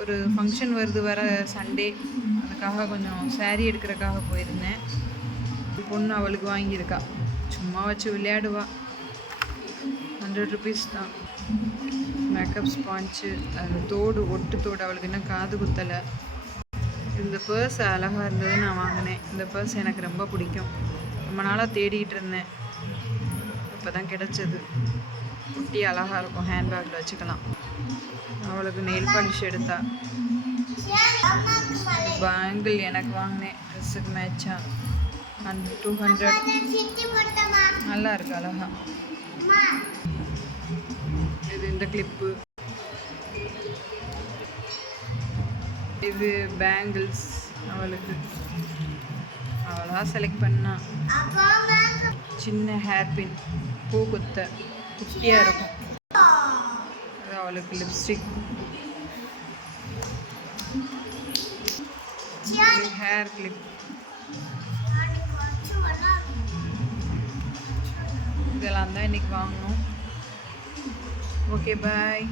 ஒரு ஃபங்க்ஷன் வருது வர சண்டே, அதுக்காக கொஞ்சம் saree எடுக்கிறதுக்காக போயிருந்தேன். பொண்ணு அவளுக்கு வாங்கியிருக்கா. சும்மா வச்சு விளையாடுவா. 100 ருபீஸ் தான். மேக்கப் ஸ்பான்ச்சு, அந்த தோடு, ஒட்டு தோடு. அவளுக்கு இன்னும் காது குத்தலை. இந்த பர்ஸ் அழகாக இருந்தது, நான் வாங்கினேன். இந்த பர்ஸ் எனக்கு ரொம்ப பிடிக்கும். ரொம்ப நாளாக தேடிக்கிட்டு இருந்தேன். இப்போ தான் கிடச்சது. குட்டி அழகாக இருக்கும், ஹேண்ட்பேக்கில் வச்சுக்கலாம். அவளுக்கு நெயில் பாலிஷ் எடுத்தா. பேங்கிள் எனக்கு வாங்கினேன், ட்ரெஸ்ஸுக்கு மேட்சாக. 200. நல்லா இருக்கு, அழகா. இது இந்த கிளிப்பு. இது பேங்கிள்ஸ் அவளுக்கு. அவளா செலக்ட் பண்ணா. சின்ன ஹேர் பின், பூ குத்த, குட்டியாக இருக்கும். அது அவளுக்கு லிப்ஸ்டிக். Hair clip. இதெல்லாம் தான் இன்னைக்கு வாங்கணும். ஓகே, பாய்.